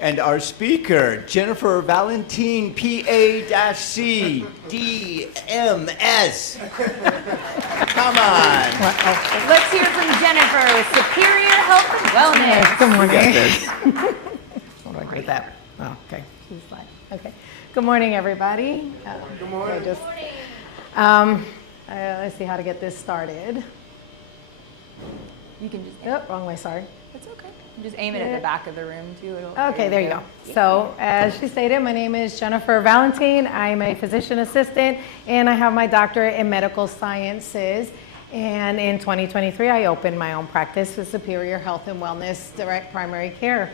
And our speaker, Jennifer Valentin, PA-C, DMS. Come on. Let's hear from Jennifer with Superior Health and Wellness. Good morning. What do I do with that? Oh, okay. Okay. Good morning, everybody. Good morning. Let's see how to get this started. You can just, Oh, wrong way, sorry. it's okay. Just aim it at the back of the room too. Okay, there you go. So, as she stated, my name is Jennifer Valentin. I'm a physician assistant, and I have my doctorate in medical sciences. And in 2023, I opened my own practice with Superior Health and Wellness Direct Primary Care.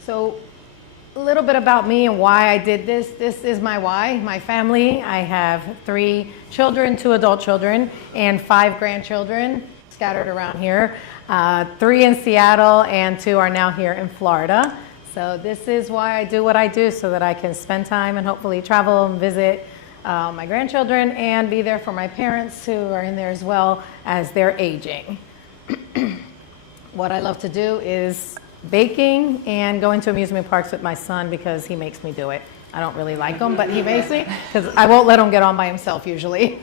So, a little bit about me and why I did this. This is my why, my family. I have 3 children, 2 adult children, and 5 grandchildren scattered around here. 3 in Seattle and 2 are now here in Florida. So this is why I do what I do, so that I can spend time and hopefully travel and visit my grandchildren and be there for my parents who are in there as well as they're aging. What I love to do is baking and going to amusement parks with my son because he makes me do it. I don't really like him, but he makes me, because I won't let him get on by himself usually.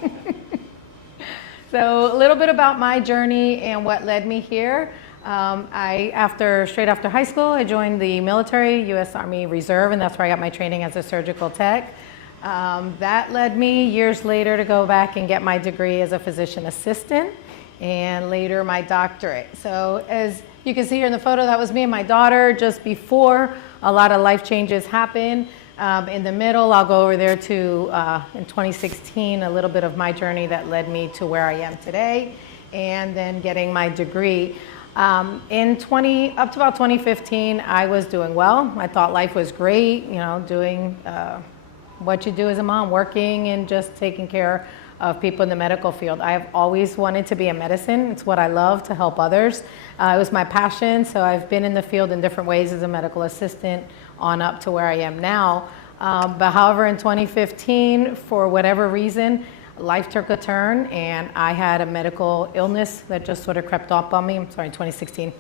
So a little bit about my journey and what led me here. Straight after high school, I joined the military, U.S. Army Reserve, and that's where I got my training as a surgical tech. That led me years later to go back and get my degree as a physician assistant, and later my doctorate. So as you can see here in the photo, that was me and my daughter just before a lot of life changes happened. In the middle, I'll go over there to, in 2016, a little bit of my journey that led me to where I am today, and then getting my degree. Up to about 2015, I was doing well. I thought life was great, doing what you do as a mom, working and just taking care of people in the medical field. I have always wanted to be in medicine. It's what I love, to help others. It was my passion, so I've been in the field in different ways as a medical assistant on up to where I am now. But however, in 2015, for whatever reason, life took a turn and I had a medical illness that just sort of crept up on me, 2016,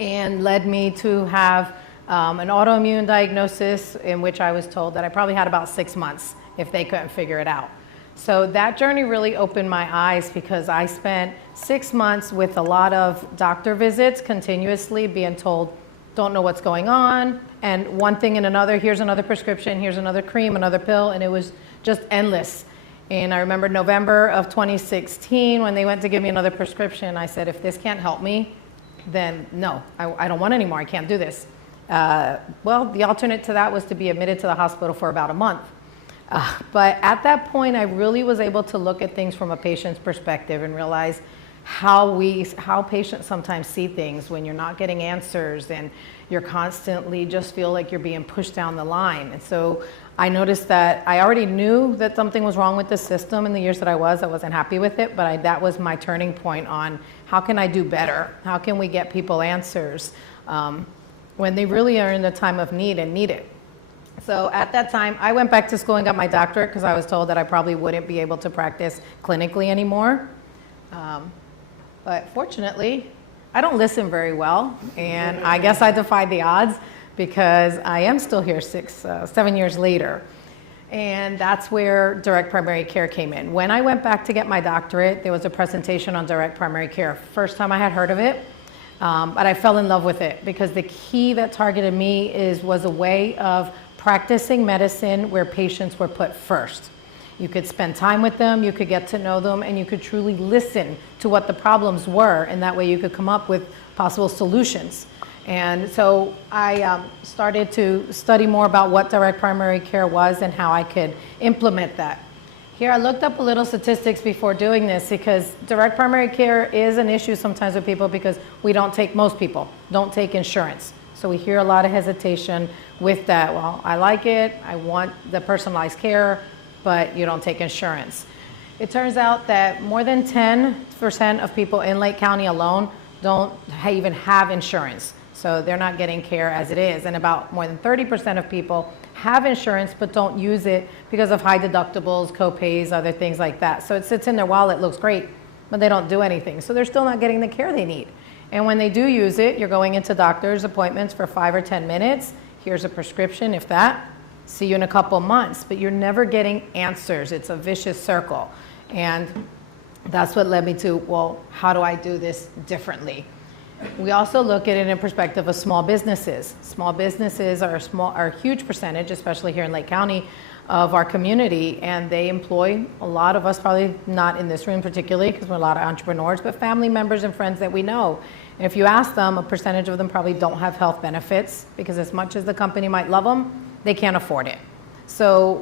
and led me to have an autoimmune diagnosis in which I was told that I probably had about 6 months if they couldn't figure it out. So that journey really opened my eyes, because I spent 6 months with a lot of doctor visits continuously being told, don't know what's going on, and one thing and another, here's another prescription, here's another cream, another pill, and it was just endless. And I remember November of 2016, when they went to give me another prescription, I said, if this can't help me, then no, I don't want any more, I can't do this. Well, the alternate to that was to be admitted to the hospital for about a month. But at that point, I really was able to look at things from a patient's perspective and realize how patients sometimes see things when you're not getting answers and you're constantly just feel like you're being pushed down the line. And so I noticed that I already knew that something was wrong with the system in the years that I wasn't happy with it, but that was my turning point on how can I do better? How can we get people answers when they really are in the time of need and need it? So at that time, I went back to school and got my doctorate because I was told that I probably wouldn't be able to practice clinically anymore. But fortunately, I don't listen very well, and I guess I defied the odds because I am still here 7 years later. And that's where direct primary care came in. When I went back to get my doctorate, there was a presentation on direct primary care. First time I had heard of it, but I fell in love with it because the key that targeted me was a way of practicing medicine where patients were put first. You could spend time with them, you could get to know them, and you could truly listen to what the problems were, and that way you could come up with possible solutions. And so I started to study more about what direct primary care was and how I could implement that. Here I looked up a little statistics before doing this, because direct primary care is an issue sometimes with people because most people don't take insurance. So we hear a lot of hesitation with that. Well, I like it, I want the personalized care, but you don't take insurance. It turns out that more than 10% of people in Lake County alone don't even have insurance. So they're not getting care as it is. And about more than 30% of people have insurance but don't use it because of high deductibles, co-pays, other things like that. So it sits in their wallet, looks great, but they don't do anything. So they're still not getting the care they need. And when they do use it, you're going into doctor's appointments for 5 or 10 minutes. Here's a prescription, if that. See you in a couple months, but you're never getting answers. It's a vicious circle. And that's what led me to, well, how do I do this differently? We also look at it in perspective of small businesses. Small businesses are a huge percentage, especially here in Lake County, of our community, and they employ a lot of us, probably not in this room particularly, because we're a lot of entrepreneurs, but family members and friends that we know. And if you ask them, a percentage of them probably don't have health benefits, because as much as the company might love them, they can't afford it. So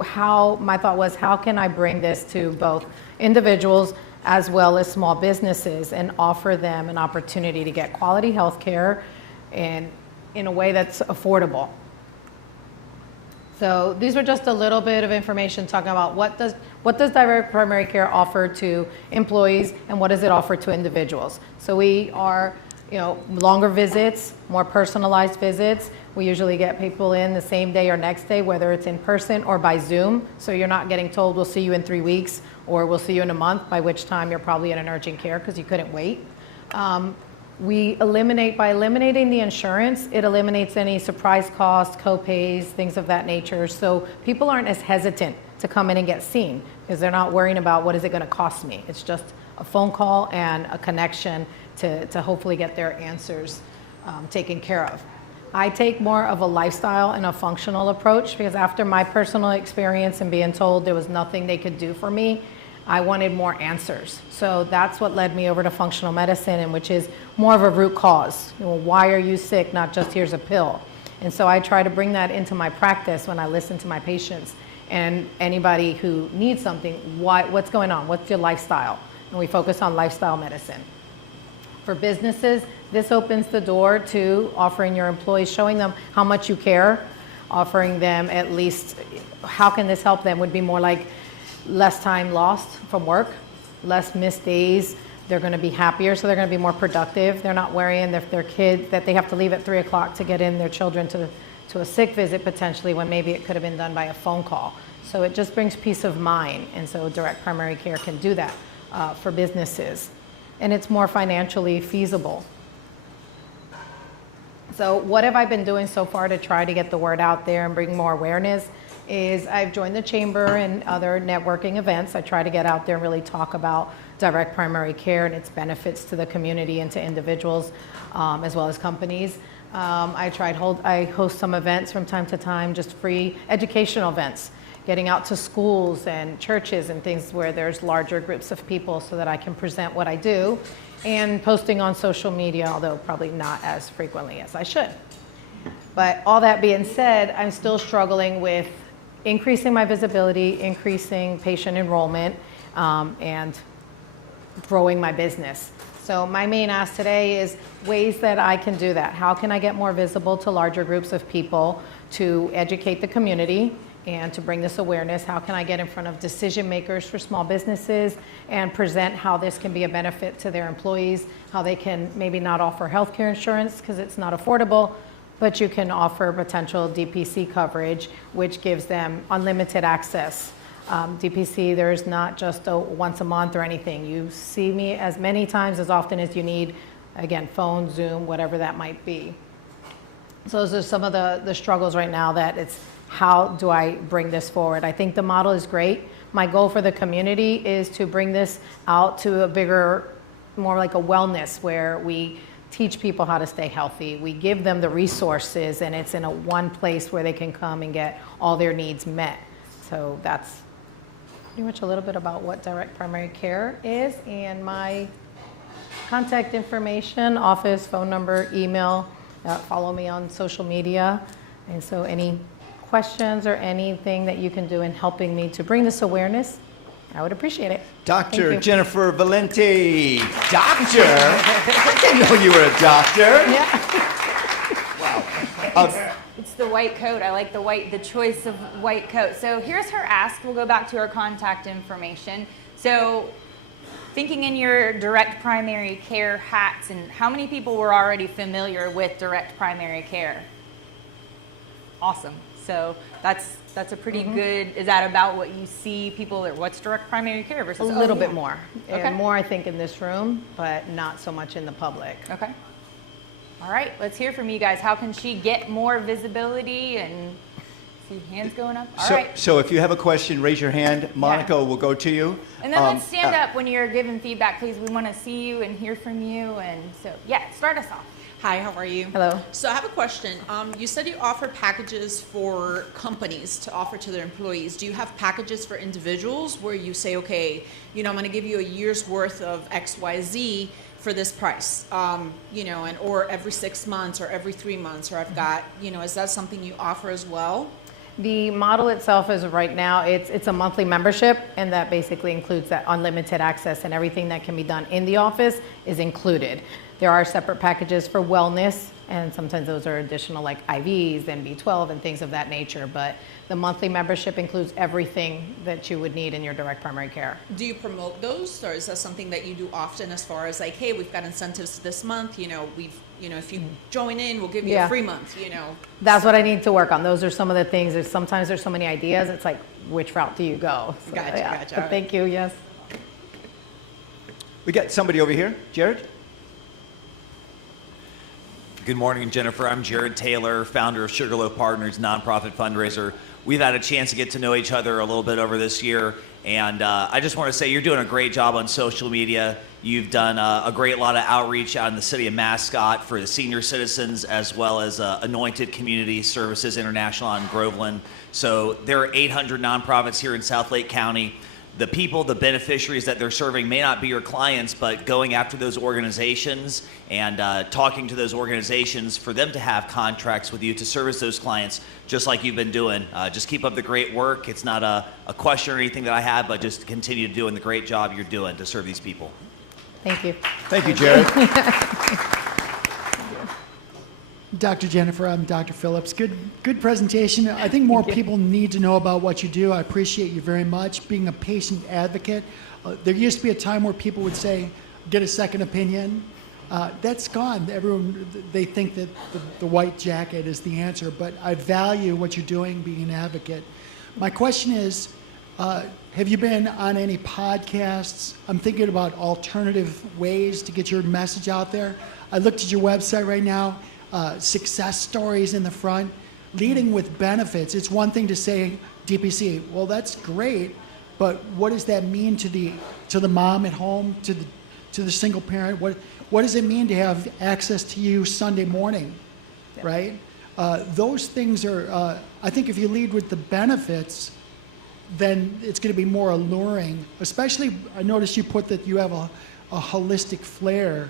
my thought was, how can I bring this to both individuals as well as small businesses and offer them an opportunity to get quality health care and in a way that's affordable? So these were just a little bit of information talking about what does direct primary care offer to employees and what does it offer to individuals. So we are, longer visits, more personalized visits. We usually get people in the same day or next day, whether it's in person or by Zoom. So you're not getting told we'll see you in 3 weeks or we'll see you in a month, by which time you're probably in an urgent care because you couldn't wait. By eliminating the insurance, it eliminates any surprise costs, co-pays, things of that nature. So people aren't as hesitant to come in and get seen because they're not worrying about what is it going to cost me. It's just a phone call and a connection to hopefully get their answers taken care of. I take more of a lifestyle and a functional approach because after my personal experience and being told there was nothing they could do for me, I wanted more answers. So that's what led me over to functional medicine, and which is more of a root cause. Why are you sick? Not just here's a pill. And so I try to bring that into my practice when I listen to my patients and anybody who needs something. What's going on? What's your lifestyle? And we focus on lifestyle medicine. For businesses, this opens the door to offering your employees, showing them how much you care, offering them at least how can this help them would be more like less time lost from work, less missed days. They're going to be happier, so they're going to be more productive. They're not worrying if their kids that they have to leave at 3 o'clock to get in their children to a sick visit potentially when maybe it could have been done by a phone call. So it just brings peace of mind, and so direct primary care can do that for businesses. And it's more financially feasible. So what have I been doing so far to try to get the word out there and bring more awareness is I've joined the chamber and other networking events. I try to get out there and really talk about direct primary care and its benefits to the community and to individuals as well as companies. I host some events from time to time, just free educational events, getting out to schools and churches and things where there's larger groups of people so that I can present what I do, and posting on social media, although probably not as frequently as I should. But all that being said, I'm still struggling with increasing my visibility, increasing patient enrollment, and growing my business. So my main ask today is ways that I can do that. How can I get more visible to larger groups of people to educate the community and to bring this awareness? How can I get in front of decision makers for small businesses and present how this can be a benefit to their employees, how they can maybe not offer healthcare insurance because it's not affordable, but you can offer potential DPC coverage, which gives them unlimited access. DPC, there's not just a once a month or anything. You see me as many times, as often as you need, again, phone, Zoom, whatever that might be. So those are some of the struggles right now that it's, how do I bring this forward? I think the model is great. My goal for the community is to bring this out to a bigger, more like a wellness where we teach people how to stay healthy. We give them the resources and it's in one place where they can come and get all their needs met. So that's pretty much a little bit about what direct primary care is, and my contact information, office, phone number, email, follow me on social media. And so any questions or anything that you can do in helping me to bring this awareness, I would appreciate it. Dr. Jennifer Valentin. Doctor? I didn't know you were a doctor. Yeah. Wow. It's the white coat. I like the choice of white coat. So here's her ask. We'll go back to her contact information. So thinking in your direct primary care hats, and how many people were already familiar with direct primary care? Awesome. So that's a pretty good, is that about what you see people, or what's direct primary care versus? A little bit more. Okay. And more, I think, in this room, but not so much in the public. Okay. All right, let's hear from you guys. How can she get more visibility and see hands going up? All right. So if you have a question, raise your hand. Monica will go to you. And then let's stand up when you're giving feedback, please. We want to see you and hear from you. And so, yeah, start us off. Hi, how are you? Hello. So I have a question. You said you offer packages for companies to offer to their employees. Do you have packages for individuals where you say, okay, I'm going to give you a year's worth of XYZ for this price, or every 6 months or every 3 months, or I've got, is that something you offer as well? The model itself is right now, it's a monthly membership, and that basically includes that unlimited access, and everything that can be done in the office is included. There are separate packages for wellness, and sometimes those are additional, like IVs and B12 and things of that nature, but the monthly membership includes everything that you would need in your direct primary care. Do you promote those, or is that something that you do often as far as like, hey, we've got incentives this month, if you join in, we'll give you a free month, That's what I need to work on. Those are some of the things. Sometimes there's so many ideas, it's like, which route do you go? So, Gotcha. But thank you, yes. We got somebody over here. Jared? Good morning, Jennifer. I'm Jared Taylor, founder of Sugarloaf Partners, nonprofit fundraiser. We've had a chance to get to know each other a little bit over this year, and I just want to say you're doing a great job on social media. You've done a great lot of outreach out in the city of Mascot for the senior citizens, as well as Anointed Community Services International on Groveland. So there are 800 nonprofits here in South Lake County. The people, the beneficiaries that they're serving may not be your clients, but going after those organizations and talking to those organizations for them to have contracts with you to service those clients, just like you've been doing. Just keep up the great work. It's not a question or anything that I have, but just continue doing the great job you're doing to serve these people. Thank you. Thank you, Jared. Dr. Jennifer, I'm Dr. Phillips. Good presentation. I think more people need to know about what you do. I appreciate you very much. Being a patient advocate, there used to be a time where people would say, get a second opinion. That's gone. Everyone, they think that the white jacket is the answer, but I value what you're doing being an advocate. My question is, have you been on any podcasts? I'm thinking about alternative ways to get your message out there. I looked at your website right now. Success stories in the front, leading with benefits. It's one thing to say DPC. Well, that's great, but what does that mean to the mom at home, to the single parent? What does it mean to have access to you Sunday morning, right? Those things are. I think if you lead with the benefits, then it's going to be more alluring. Especially, I noticed you put that you have a holistic flair.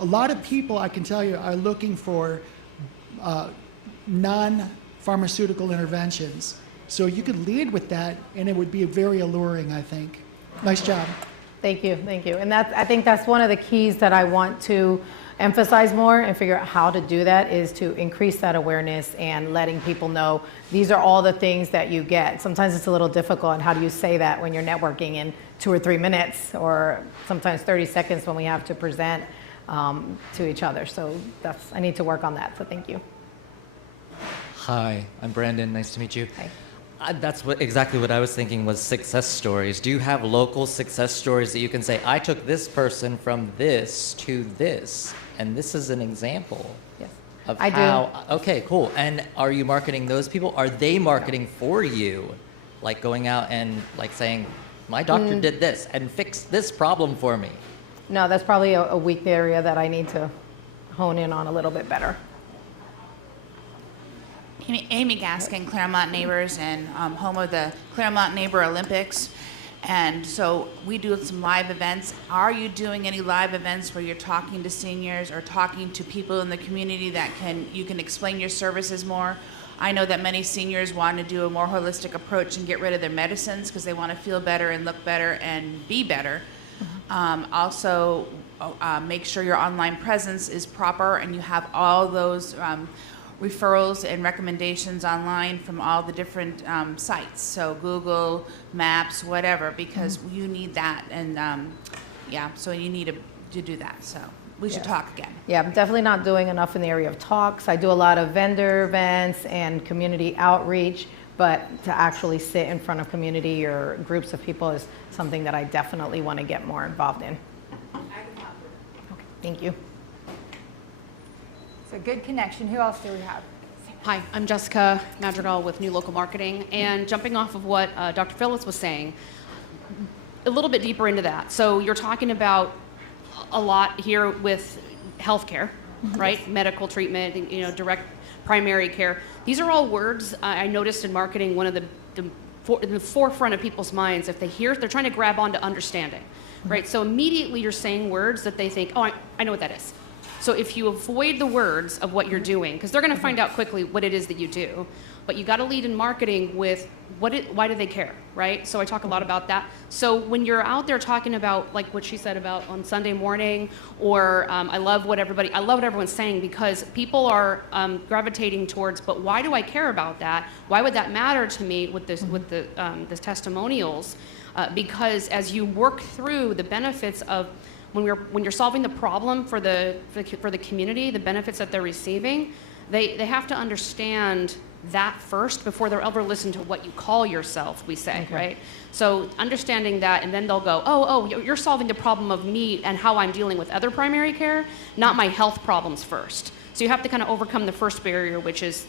A lot of people, I can tell you, are looking for non-pharmaceutical interventions. So you could lead with that, and it would be very alluring, I think. Nice job. Thank you. And I think that's one of the keys that I want to emphasize more and figure out how to do that, is to increase that awareness and letting people know these are all the things that you get. Sometimes it's a little difficult, and how do you say that when you're networking in 2 or 3 minutes, or sometimes 30 seconds when we have to present to each other. So I need to work on that, so thank you. Hi, I'm Brandon, nice to meet you. Hi. That's exactly what I was thinking, was success stories. Do you have local success stories that you can say, I took this person from this to this, and this is an example? Yes, of I how, do. Okay, cool. And are you marketing those people? Are they marketing for you? Like going out and like saying, my doctor did this and fixed this problem for me? No, that's probably a weak area that I need to hone in on a little bit better. Amy Gaskin, Clermont Neighbors, and home of the Clermont Neighbor Olympics. And so we do some live events. Are you doing any live events where you're talking to seniors or talking to people in the community that you can explain your services more? I know that many seniors want to do a more holistic approach and get rid of their medicines because they want to feel better and look better and be better. Also, make sure your online presence is proper and you have all those referrals and recommendations online from all the different sites. So Google, Maps, whatever, because you need that. And so you need to do that. So we should talk again. Yeah, I'm definitely not doing enough in the area of talks. I do a lot of vendor events and community outreach, but to actually sit in front of community or groups of people is something that I definitely want to get more involved in. Okay, thank you. So good connection. Who else do we have? Hi, I'm Jessica Madrigal with New Local Marketing, and jumping off of what Dr. Phillips was saying, a little bit deeper into that. So you're talking about a lot here with healthcare, right? Medical treatment, direct primary care. These are all words I noticed in marketing. One of in the forefront of people's minds, if they hear, they're trying to grab onto understanding, right? So immediately you're saying words that they think, oh, I know what that is. So if you avoid the words of what you're doing, because they're going to find out quickly what it is that you do, but you got to lead in marketing with why do they care, right? So I talk a lot about that. So when you're out there talking about like what she said about on Sunday morning, or I love what everyone's saying, because people are gravitating towards, but why do I care about that? Why would that matter to me with the testimonials? Because as you work through the benefits of when you're solving the problem for the community, the benefits that they're receiving, they have to understand that first before they'll ever listen to what you call yourself, we say, okay. Right? So understanding that, and then they'll go, oh, you're solving the problem of me and how I'm dealing with other primary care, not my health problems first. So you have to kind of overcome the first barrier, which is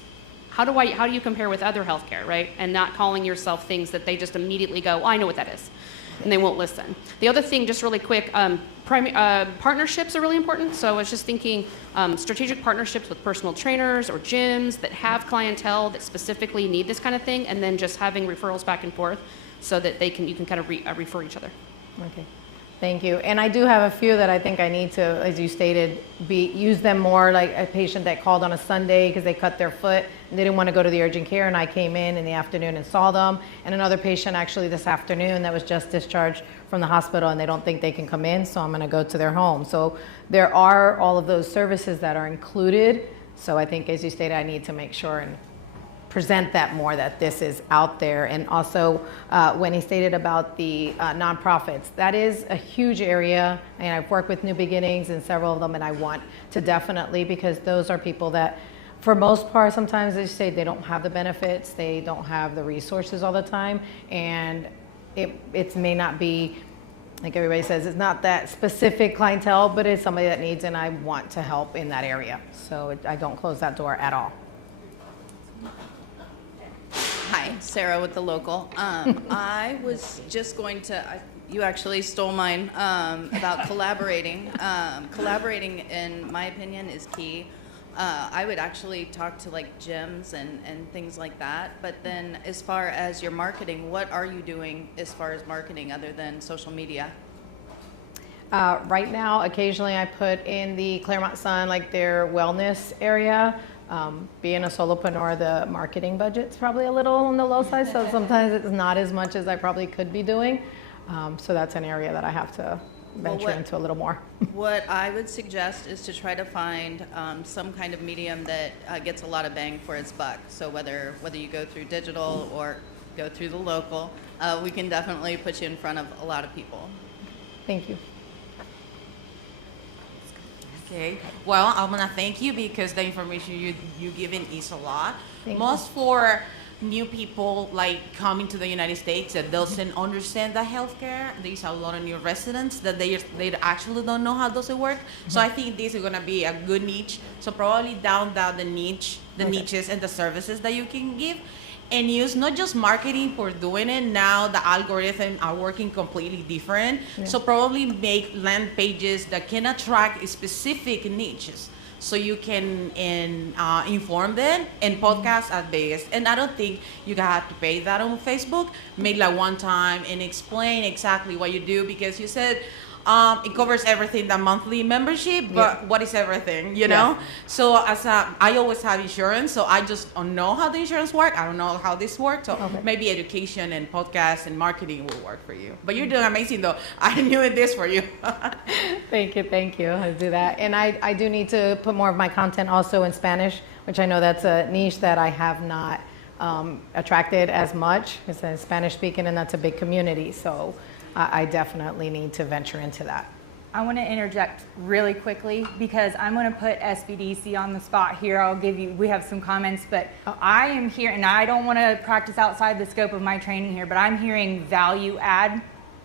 how do you compare with other healthcare, right? And not calling yourself things that they just immediately go, I know what that is. And they won't listen. The other thing, just really quick, partnerships are really important. So I was just thinking strategic partnerships with personal trainers or gyms that have clientele that specifically need this kind of thing, and then just having referrals back and forth so that you can kind of refer each other. Okay. Thank you. And I do have a few that I think I need to, as you stated, use them more, like a patient that called on a Sunday because they cut their foot and they didn't want to go to the urgent care, and I came in the afternoon and saw them. And another patient actually this afternoon that was just discharged from the hospital, and they don't think they can come in, so I'm going to go to their home. So there are all of those services that are included. So I think, as you stated, I need to make sure and present that more, that this is out there. And also when he stated about the nonprofits, that is a huge area, and I've worked with New Beginnings and several of them, and I want to definitely, because those are people that for most part, sometimes they say they don't have the benefits, they don't have the resources all the time, and it may not be, like everybody says, it's not that specific clientele, but it's somebody that needs, and I want to help in that area. So I don't close that door at all. Hi, Sarah with the local. I was just going to, you actually stole mine, about collaborating. Collaborating, in my opinion, is key. I would actually talk to like gyms and things like that. But then as far as your marketing, what are you doing as far as marketing other than social media? Right now, occasionally I put in the Clermont Sun, like their wellness area. Being a solopreneur, the marketing budget's probably a little on the low side, so sometimes it's not as much as I probably could be doing. So that's an area that I have to venture into a little more. What I would suggest is to try to find some kind of medium that gets a lot of bang for its buck. So whether you go through digital or go through the local, we can definitely put you in front of a lot of people. Thank you. Okay. Well, I want to thank you because the information you given is a lot. Most for new people like coming to the United States that doesn't understand the healthcare. There's a lot of new residents that they actually don't know how does it work. So I think this is going to be a good niche. So probably down the niches and the services that you can give. And use not just marketing for doing it. Now the algorithms are working completely different. Yeah. So probably make land pages that can attract specific niches. So you can inform them, and podcasts are biggest. And I don't think you have to pay that on Facebook. Make like one time and explain exactly what you do, because you said it covers everything, the monthly membership, but what is everything, you know? So I always have insurance, so I just don't know how the insurance works. I don't know how this works. So maybe education and podcasts and marketing will work for you. But you're doing amazing though. I knew this for you. Thank you. I'll do that. And I do need to put more of my content also in Spanish, which I know that's a niche that I have not attracted as much. It's Spanish speaking, and that's a big community. So I definitely need to venture into that. I want to interject really quickly because I'm going to put SBDC on the spot here. We have some comments, but I am here, and I don't want to practice outside the scope of my training here, but I'm hearing value add.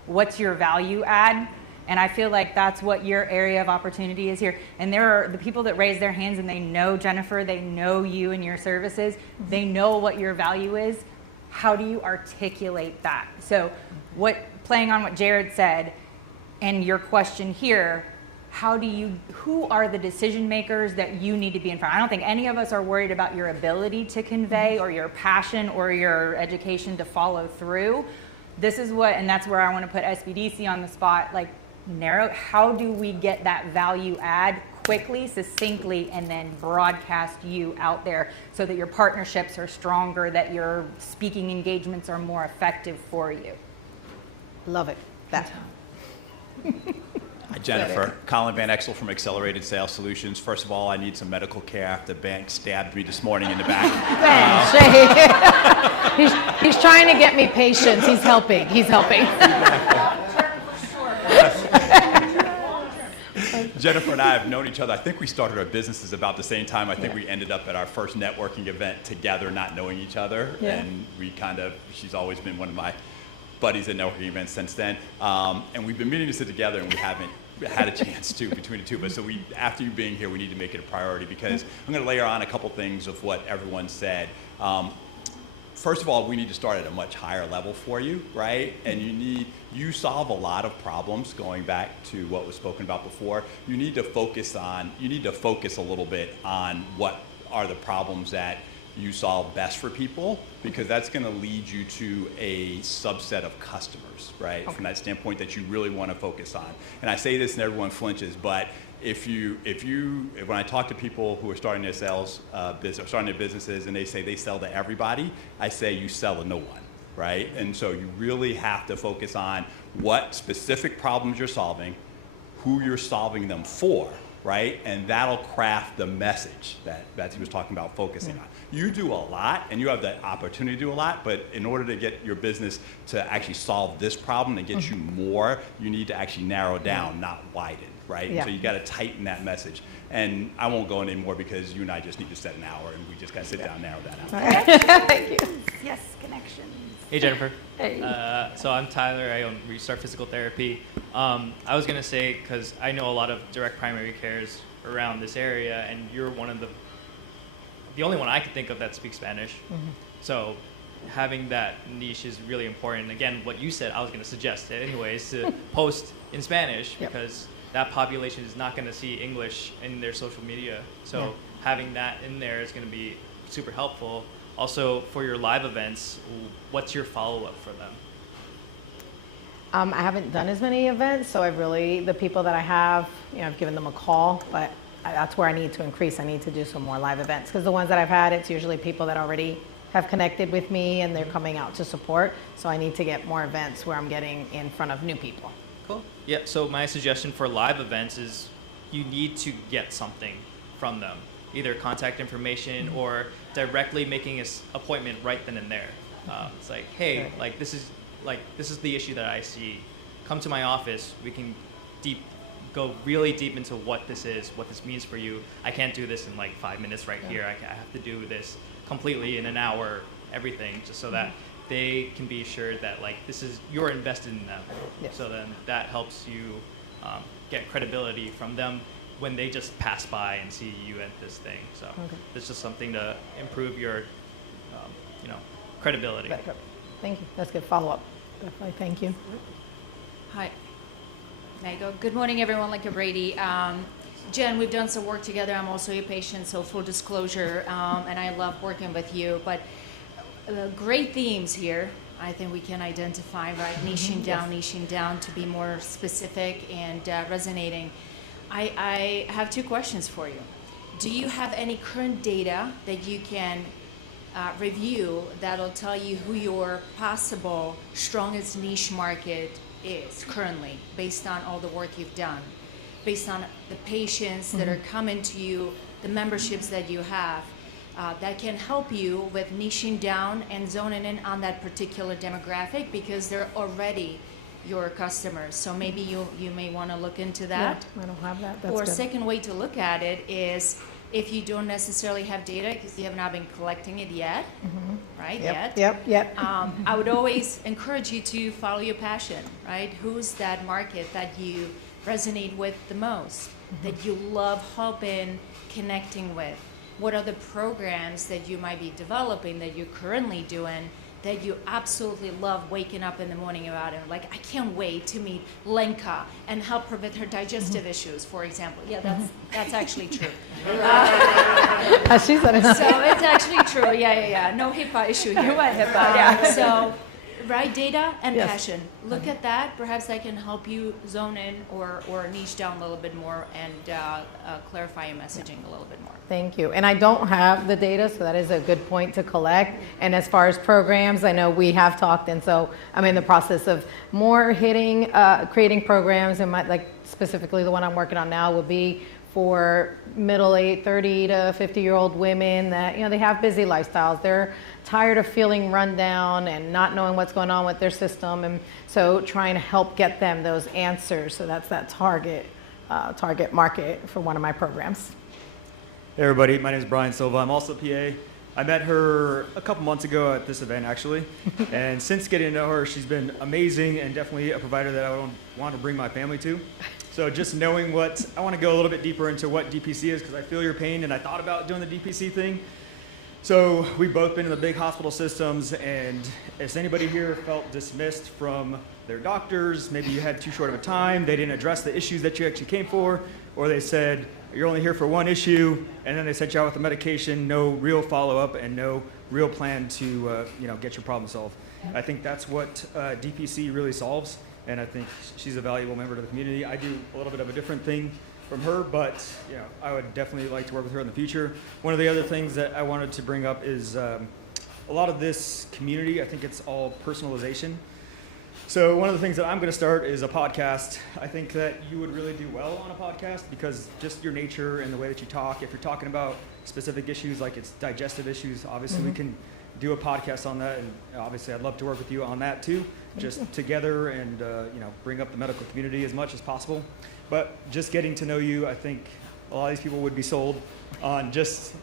What's your value add? And I feel like that's what your area of opportunity is here. And there are the people that raise their hands and they know Jennifer, they know you and your services, they know what your value is. How do you articulate that? So playing on what Jared said and your question here, who are the decision makers that you need to be in front of? I don't think any of us are worried about your ability to convey or your passion or your education to follow through. This is and that's where I want to put SBDC on the spot, like narrow, how do we get that value add quickly, succinctly, and then broadcast you out there so that your partnerships are stronger, that your speaking engagements are more effective for you. Love it. That. Hi, Jennifer. Colin Van Exel from Accelerated Sales Solutions. First of all, I need some medical care after the bank stabbed me this morning in the back. He's trying to get me patience. He's helping. Jennifer and I have known each other. I think we started our businesses about the same time. I think we ended up at our first networking event together, not knowing each other. Yeah. And she's always been one of my buddies at networking events since then. And we've been meeting to sit together, and we haven't had a chance to between the two of us. So after you being here, we need to make it a priority, because I'm going to layer on a couple things of what everyone said. First of all, we need to start at a much higher level for you, right? And you solve a lot of problems, going back to what was spoken about before. You need to focus a little bit on what are the problems that you solve best for people, because that's going to lead you to a subset of customers, right? Okay. From that standpoint that you really want to focus on. And I say this and everyone flinches, but when I talk to people who are starting their sales business, or starting their businesses, and they say they sell to everybody, I say you sell to no one, right? And so you really have to focus on what specific problems you're solving, who you're solving them for, right? And that'll craft the message that Betsy was talking about focusing on. You do a lot, and you have the opportunity to do a lot, but in order to get your business to actually solve this problem and get you more, you need to actually narrow down, not widen, right? Yeah. So you got to tighten that message. And I won't go in anymore, because you and I just need to set an hour, and we just got to sit down and narrow that out. Thank you. Yes, connections. Hey, Jennifer. Hey. So I'm Tyler. I own Restart Physical Therapy. I was going to say, because I know a lot of direct primary cares around this area, and you're one of the only one I can think of that speaks Spanish. Mm-hmm. So having that niche is really important. Again, what you said, I was going to suggest it anyways, to post in Spanish, because that population is not going to see English in their social media. So having that in there is going to be super helpful. Also, for your live events, what's your follow-up for them? I haven't done as many events, so the people that I have, I've given them a call, but that's where I need to increase. I need to do some more live events, because the ones that I've had, it's usually people that already have connected with me and they're coming out to support. So I need to get more events where I'm getting in front of new people. Cool. Yeah, so my suggestion for live events is you need to get something from them, either contact information or directly making an appointment right then and there. It's like, hey, this is the issue that I see. Come to my office. We can go really deep into what this is, what this means for you. I can't do this in 5 minutes right here. I have to do this completely in an hour, everything, just so that they can be assured that you're invested in them. Yes. So then that helps you get credibility from them when they just pass by and see you at this thing. So it's just something to improve your credibility. Thank you. That's good follow-up. Definitely. Thank you. Hi. There you go. Good morning, everyone. Like Brady. Jen, we've done some work together. I'm also your patient, so full disclosure, and I love working with you. But great themes here. I think we can identify, right? Niching down to be more specific and resonating. I have two questions for you. Do you have any current data that you can review that'll tell you who your possible strongest niche market is currently, based on all the work you've done, based on the patients that are coming to you, the memberships that you have, that can help you with niching down and zoning in on that particular demographic, because they're already your customers. So maybe you may want to look into that. Yeah, I don't have that. That's or good. a second way to look at it is if you don't necessarily have data because you have not been collecting it yet, right? Yep. I would always encourage you to follow your passion, right? Who's that market that you resonate with the most, that you love helping, connecting with? What are the programs that you might be developing that you're currently doing that you absolutely love waking up in the morning about it? Like, I can't wait to meet Lenka and help her with her digestive issues, for example. Yeah, that's actually true. She said it. So it's actually true. Yeah. No HIPAA issue here. You went HIPAA, yeah. So, right, data and Yes. passion. Look at that. Perhaps that can help you zone in or niche down a little bit more and clarify your messaging a little bit more. Thank you. And I don't have the data, so that is a good point to collect. And as far as programs, I know we have talked, and so I'm in the process of creating programs, and like specifically the one I'm working on now will be for middle-aged, 30 to 50-year-old women that, they have busy lifestyles. They're tired of feeling run down and not knowing what's going on with their system, and so trying to help get them those answers. So that's that target market for one of my programs. Hey everybody, my name is Brian Silva. I'm also PA. I met her a couple months ago at this event actually, and since getting to know her, she's been amazing and definitely a provider that I want to bring my family to. So just knowing I want to go a little bit deeper into what DPC is because I feel your pain and I thought about doing the DPC thing. So we've both been in the big hospital systems, and if anybody here felt dismissed from their doctors, maybe you had too short of a time, they didn't address the issues that you actually came for, or they said, you're only here for one issue, and then they sent you out with the medication, no real follow-up, and no real plan to get your problem solved. I think that's what DPC really solves, and I think she's a valuable member to the community. I do a little bit of a different thing from her, but I would definitely like to work with her in the future. One of the other things that I wanted to bring up is a lot of this community, I think it's all personalization. So one of the things that I'm going to start is a podcast. I think that you would really do well on a podcast because just your nature and the way that you talk, if you're talking about specific issues like it's digestive issues, obviously we can do a podcast on that, and obviously I'd love to work with you on that too, just together and bring up the medical community as much as possible. But just getting to know you, I think a lot of these people would be sold on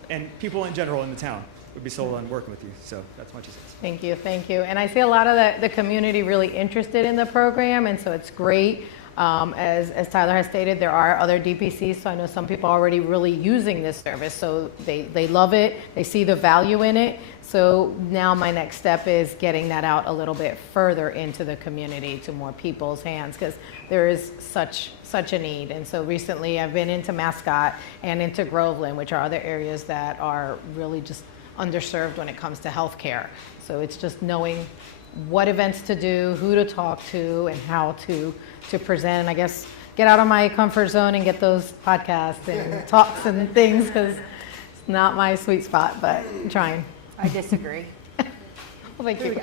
and people in general in the town would be sold on working with you. So that's my 2 cents. Thank you. And I see a lot of the community really interested in the program, and so it's great. As Tyler has stated, there are other DPCs, so I know some people are already really using this service, so they love it, they see the value in it. So now my next step is getting that out a little bit further into the community to more people's hands, because there is such a need. And so recently I've been into Mascot and into Groveland, which are other areas that are really just underserved when it comes to healthcare. So it's just knowing what events to do, who to talk to, and how to present, and I guess get out of my comfort zone and get those podcasts and talks and things, because it's not my sweet spot, but I'm trying. I disagree. Well, thank you.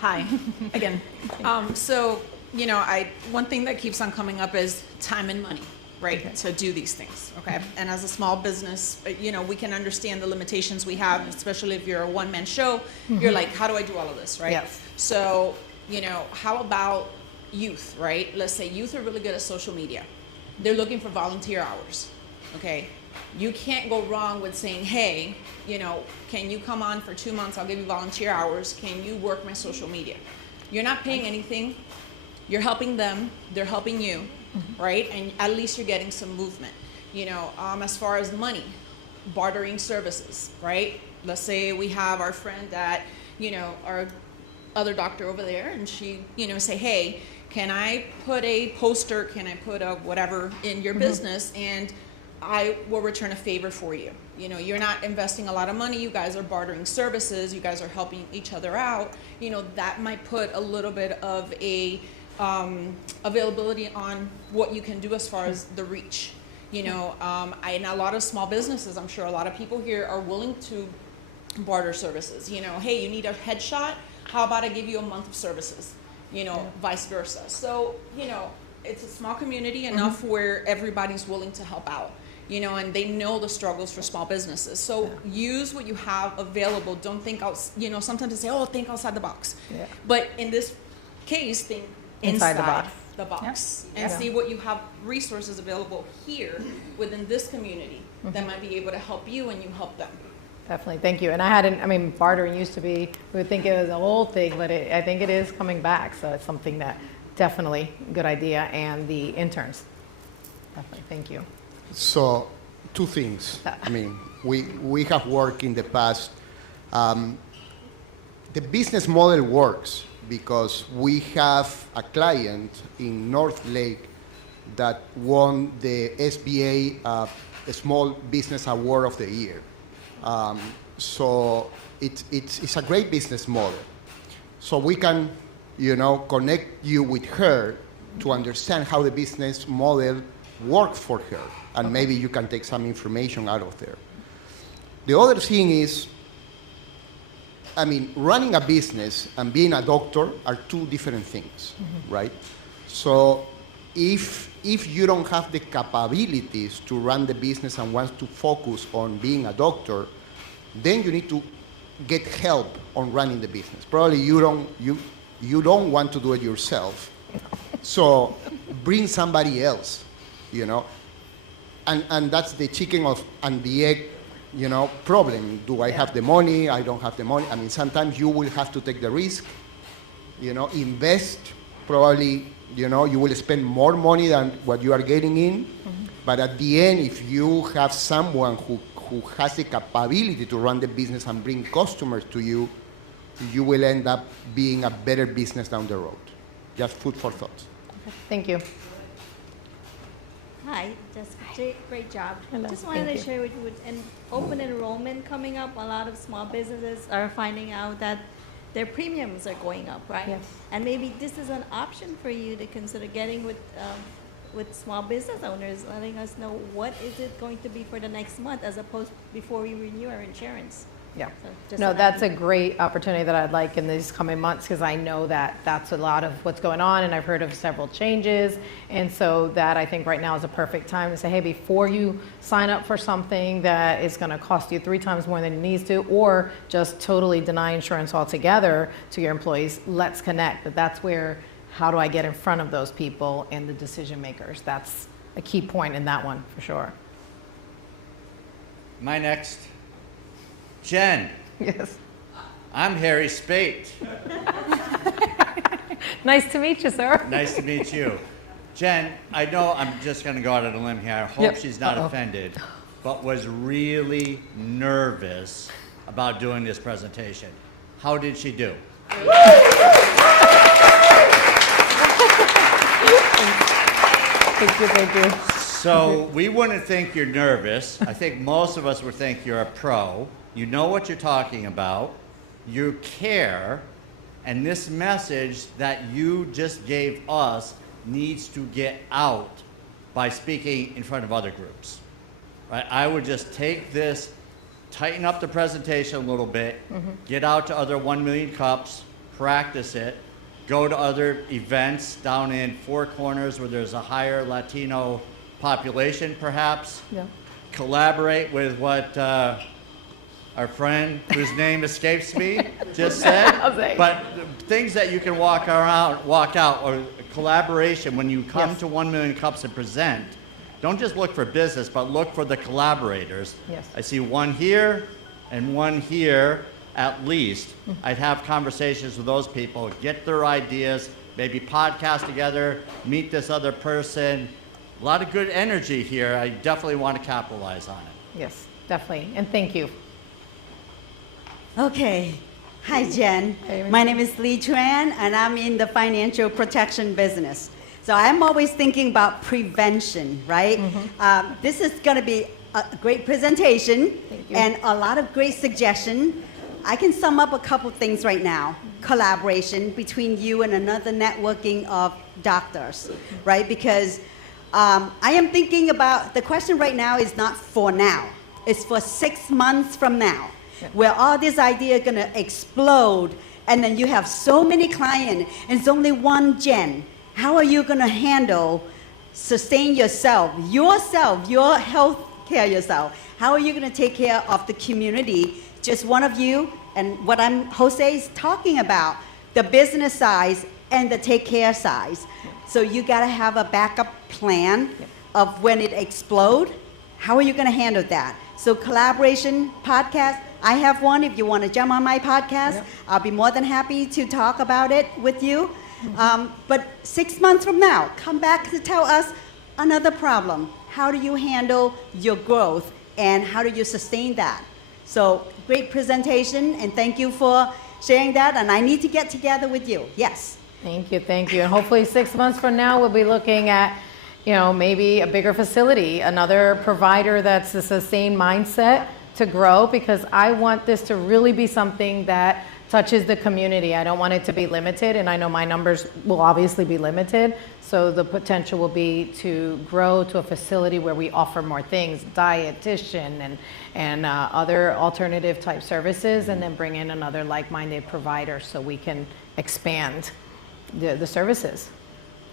Hi, again. So, one thing that keeps on coming up is time and money, right, to do these things, okay? And as a small business, we can understand the limitations we have, especially if you're a one-man show. You're like, how do I do all of this, right? Yes. So, how about youth, right? Let's say youth are really good at social media. They're looking for volunteer hours, okay? You can't go wrong with saying, hey, can you come on for 2 months? I'll give you volunteer hours. Can you work my social media? You're not paying anything. You're helping them. They're helping you, right? And at least you're getting some movement. As far as money, bartering services, right? Let's say we have our friend that, our other doctor over there, and she, say, hey, can I put a poster, can I put a whatever in your business, and I will return a favor for you. You're not investing a lot of money. You guys are bartering services. You guys are helping each other out. That might put a little bit of a availability on what you can do as far as the reach. And a lot of small businesses, I'm sure a lot of people here are willing to barter services. Hey, you need a headshot? How about I give you a month of services? Vice versa. So, it's a small community enough where everybody's willing to help out. And they know the struggles for small businesses. So use what you have available. Don't think out, sometimes they say, oh, think outside the box. Yeah. But in this case, think inside the box. And see what you have resources available here within this community that might be able to help you and you help them. Definitely, thank you. And I mean, bartering used to be, we would think it was an old thing, but I think it is coming back. So it's something that definitely good idea. And the interns, definitely, thank you. So, two things. I mean, we have worked in the past. The business model works because we have a client in North Lake that won the SBA Small Business Award of the Year. So it's a great business model. So we can, connect you with her to understand how the business model works for her, and maybe you can take some information out of there. The other thing is, I mean, running a business and being a doctor are two different things, right? So if you don't have the capabilities to run the business and want to focus on being a doctor, then you need to get help on running the business. Probably you don't want to do it yourself. So bring somebody else, And that's the chicken and the egg, problem. Do I have the money? I don't have the money. I mean, sometimes you will have to take the risk, invest. Probably, you will spend more money than what you are getting in. But at the end, if you have someone who has the capability to run the business and bring customers to you, you will end up being a better business down the road. Just food for thought. Thank you. Hi, Jessica. Great job. Hello. Just wanted to share with you, with open enrollment coming up, a lot of small businesses are finding out that their premiums are going up, right? Yes. And maybe this is an option for you to consider getting with small business owners, letting us know what is it going to be for the next month, as opposed before we renew our insurance. Yeah. So No, that's a great opportunity that I'd like in these coming months, because I know that that's a lot of what's going on, and I've heard of several changes. And so that I think right now is a perfect time to say, hey, before you sign up for something that is going to cost you 3 times more than it needs to, or just totally deny insurance altogether to your employees, let's connect. But that's where, how do I get in front of those people and the decision makers? That's a key point in that one for sure. My next. Jen. Yes. I'm Harry Spate. Nice to meet you, sir. Nice to meet you. Jen, I know I'm just going to go out on a limb here. I hope she's not offended, but was really nervous about doing this presentation. How did she do? Thank you. So we wouldn't think you're nervous. I think most of us would think you're a pro. You know what you're talking about. You care. And this message that you just gave us needs to get out by speaking in front of other groups. Right? I would just take this, tighten up the presentation a little bit, get out to other 1 Million Cups, practice it, go to other events down in Four Corners where there's a higher Latino population, perhaps. Yeah. Collaborate with what our friend, whose name escapes me, just said. But things that you can walk out, or collaboration when you come to 1 Million Cups and present. Don't just look for business, but look for the collaborators. Yes. I see one here and one here at least. I'd have conversations with those people, get their ideas, maybe podcast together, meet this other person. A lot of good energy here. I definitely want to capitalize on it. Yes, definitely. And thank you. Okay. Hi, Jen. My name is Lee Tran, and I'm in the financial protection business. So I'm always thinking about prevention, right? This is going to be a great presentation and a lot of great suggestions. I can sum up a couple things right now. Collaboration between you and another networking of doctors, right? Because I am thinking about, the question right now is not for now. It's for 6 months from now, where all these ideas are going to explode, and then you have so many clients, and it's only one Jen. How are you going to handle, sustain yourself, your health care yourself? How are you going to take care of the community? Just one of you, and what Jose is talking about, the business side and the take care side. So you got to have a backup plan of when it explodes, How are you going to handle that? So collaboration podcast, I have one. If you want to jump on my podcast, I'll be more than happy to talk about it with you. But 6 months from now, come back to tell us another problem. How do you handle your growth and how do you sustain that? So great presentation, and thank you for sharing that. And I need to get together with you. Yes. Thank you, thank you. And hopefully 6 months from now, we'll be looking at, maybe a bigger facility, another provider that's the sustained mindset to grow, because I want this to really be something that touches the community. I don't want it to be limited, and I know my numbers will obviously be limited. So the potential will be to grow to a facility where we offer more things, dietitian and other alternative type services, and then bring in another like-minded provider so we can expand the services.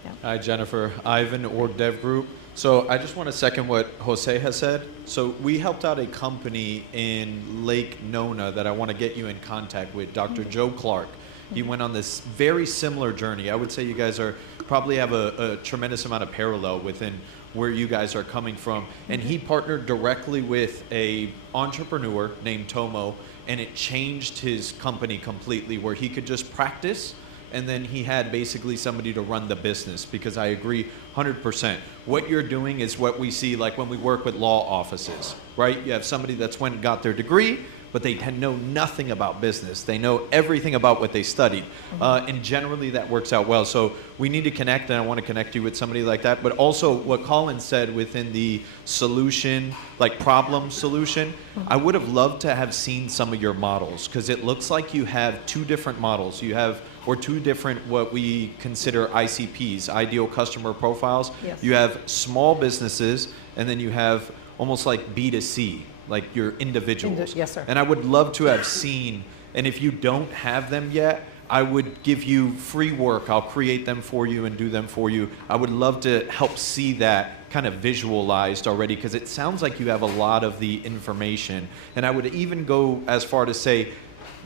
Yeah. Hi, Jennifer. Ivan, Org Dev Group. So I just want to second what Jose has said. So we helped out a company in Lake Nona that I want to get you in contact with, Dr. Joe Clark. He went on this very similar journey. I would say you guys probably have a tremendous amount of parallel within where you guys are coming from. And he partnered directly with a entrepreneur named Tomo, and it changed his company completely, where he could just practice, and then he had basically somebody to run the business, because I agree 100%. What you're doing is what we see like when we work with law offices, right? You have somebody that's went and got their degree, but they know nothing about business. They know everything about what they studied. And generally that works out well. So we need to connect, and I want to connect you with somebody like that. But also what Colin said within the solution, like problem solution, I would have loved to have seen some of your models, because it looks like you have two different models. You have, or two different what we consider ICPs, ideal customer profiles. Yes. You have small businesses, and then you have almost like B2C, like your individuals. Yes, sir. And I would love to have seen, and if you don't have them yet, I would give you free work. I'll create them for you and do them for you. I would love to help see that kind of visualized already, because it sounds like you have a lot of the information. And I would even go as far to say,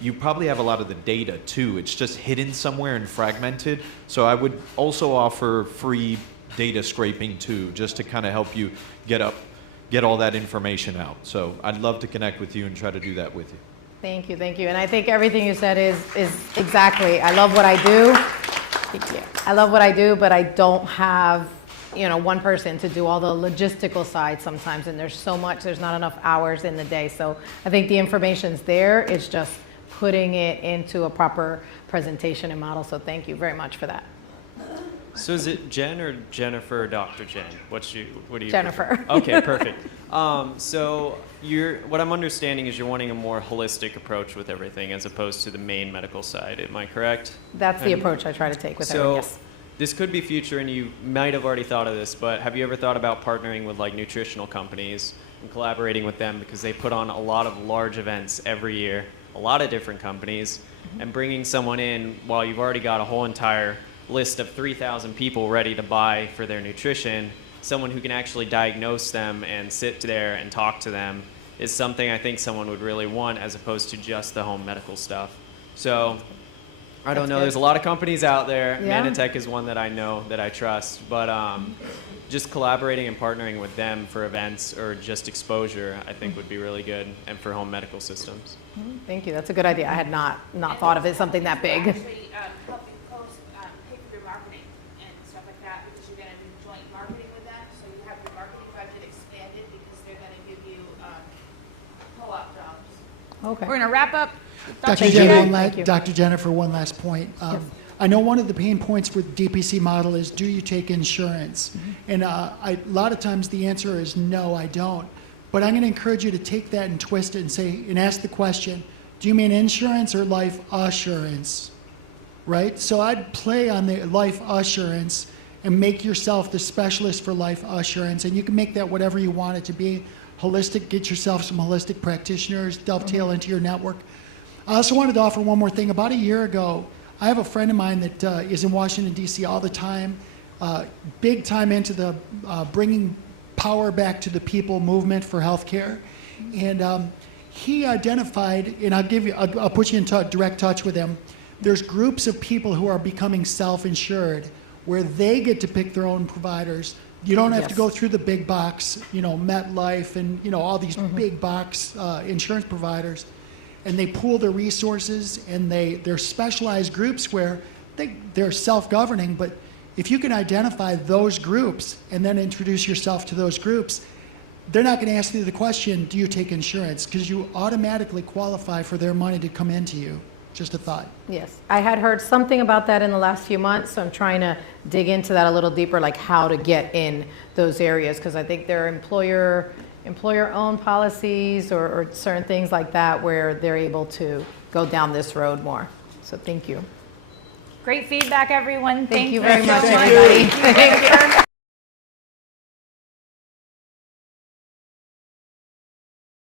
you probably have a lot of the data too. It's just hidden somewhere and fragmented. So I would also offer free data scraping too, just to kind of help you get all that information out. So I'd love to connect with you and try to do that with you. Thank you, thank you. And I think everything you said is exactly, I love what I do. Thank you. I love what I do, but I don't have, one person to do all the logistical side sometimes, and there's so much, there's not enough hours in the day. So I think the information's there, it's just putting it into a proper presentation and model. So thank you very much for that. So is it Jen or Jennifer or Dr. Jen? What do you Jennifer. prefer? Okay, perfect. So what I'm understanding is you're wanting a more holistic approach with everything as opposed to the main medical side. Am I correct? That's the approach I try to take with everything, yes. This could be future, and you might have already thought of this, but have you ever thought about partnering with like nutritional companies and collaborating with them, because they put on a lot of large events every year, a lot of different companies, and bringing someone in while you've already got a whole entire list of 3,000 people ready to buy for their nutrition, someone who can actually diagnose them and sit there and talk to them is something I think someone would really want, as opposed to just the home medical stuff. So I don't know, there's a lot of companies out there. Yeah. Manatech is one that I know that I trust, but just collaborating and partnering with them for events or just exposure, I think would be really good, and for home medical systems. Thank you, that's a good idea. I had not thought of it something that big. Actually, help you pay for your marketing and stuff like that, because you're going to do joint marketing with them. So you have your marketing budget expanded because they're going to give you co-op jobs. Okay. We're going to wrap up. Dr. Jennifer, one last point. I know one of the pain points with DPC model is, do you take insurance? And a lot of times the answer is no, I don't. But I'm going to encourage you to take that and twist it and ask the question, do you mean insurance or life assurance? Right? So I'd play on the life assurance and make yourself the specialist for life assurance. And you can make that whatever you want it to be. Holistic, get yourself some holistic practitioners, dovetail into your network. I also wanted to offer one more thing. About a year ago, I have a friend of mine that is in Washington, D.C. all the time, big time into the bringing power back to the people movement for healthcare. And he identified, and I'll put you in direct touch with him. There's groups of people who are becoming self-insured, where they get to pick their own providers. You don't have to Yes. go through the big box, MetLife and, all these big box insurance providers. And they pool their resources, and they're specialized groups where they're self-governing. But if you can identify those groups and then introduce yourself to those groups, they're not going to ask you the question, do you take insurance? Because you automatically qualify for their money to come into you. Just a thought. Yes, I had heard something about that in the last few months, so I'm trying to dig into that a little deeper, like how to get in those areas, because I think there are employer-owned policies or certain things like that where they're able to go down this road more. So thank you. Great feedback, everyone. Thank you you very so much, much. everybody. Thank you.